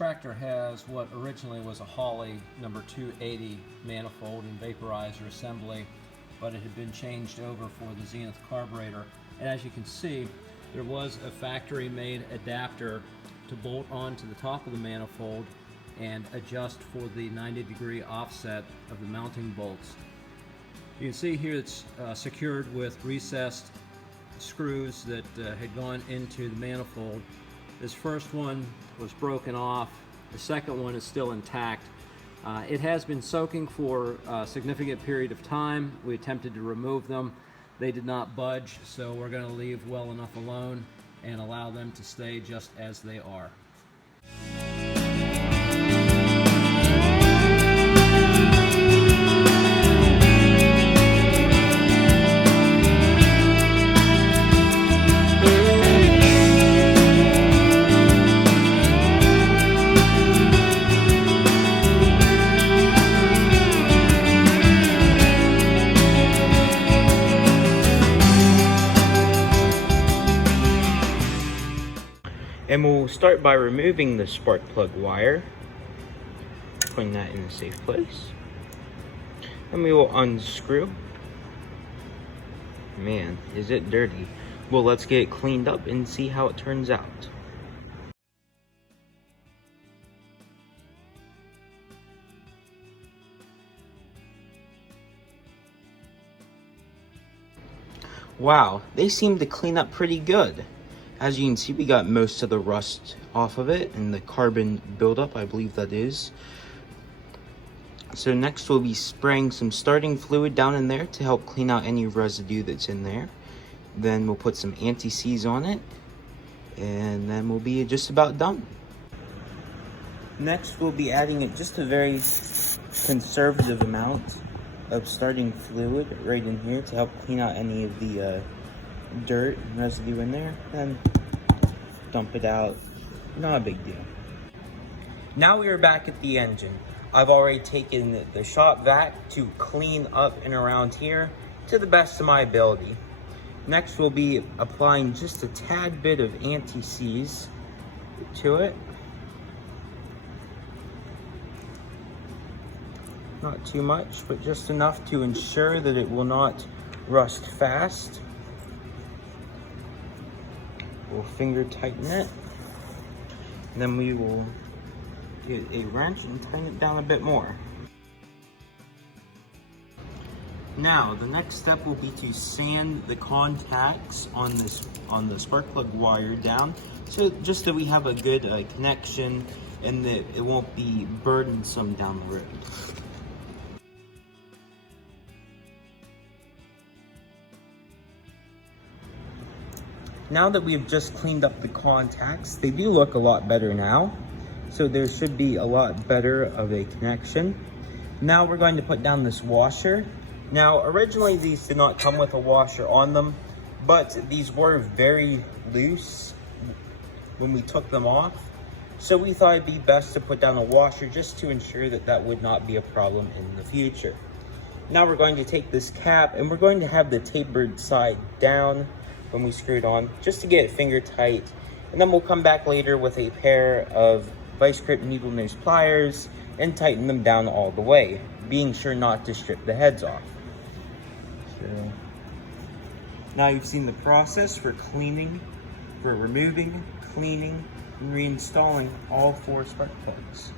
tractor has what originally was a Holley number 280 manifold and vaporizer assembly, but it had been changed over for the Zenith Carburetor. And as you can see, there was a factory-made adapter to bolt onto the top of the manifold and adjust for the 90-degree offset of the mounting bolts. You can see here it's secured with recessed screws that had gone into the manifold. This first one was broken off. The second one is still intact. It has been soaking for a significant period of time. We attempted to remove them. They did not budge, so we're going to leave well enough alone and allow them to stay just as they are. And we'll start by removing the spark plug wire, putting that in a safe place. And we will unscrew. Man, is it dirty. Well, let's get it cleaned up and see how it turns out. Wow, they seem to clean up pretty good. As you can see, we got most of the rust off of it and the carbon buildup, I believe that is. So next we'll be spraying some starting fluid down in there to help clean out any residue that's in there. Then we'll put some anti-seize on it, and then we'll be just about done. Next we'll be adding just a very conservative amount of starting fluid right in here to help clean out any of the dirt and residue in there, then dump it out. Not a big deal. Now we are back at the engine. I've already taken the shop vac to clean up and around here to the best of my ability. Next we'll be applying just a tad bit of anti-seize to it. Not too much, but just enough to ensure that it will not rust fast. We'll finger tighten it, and then we will get a wrench and tighten it down a bit more. Now, the next step will be to sand the contacts on the spark plug wire down, so just that we have a good connection and that it won't be burdensome down the road. Now that we've just cleaned up the contacts, they do look a lot better now. So there should be a lot better of a connection. Now we're going to put down this washer. Now originally these did not come with a washer on them, but these were very loose when we took them off. So we thought it'd be best to put down a washer just to ensure that that would not be a problem in the future. Now we're going to take this cap and we're going to have the tapered side down when we screw it on, just to get it finger tight. And then we'll come back later with a pair of vice grip needle nose pliers and tighten them down all the way, being sure not to strip the heads off. So now you've seen the process for removing, cleaning, and reinstalling all 4 spark plugs.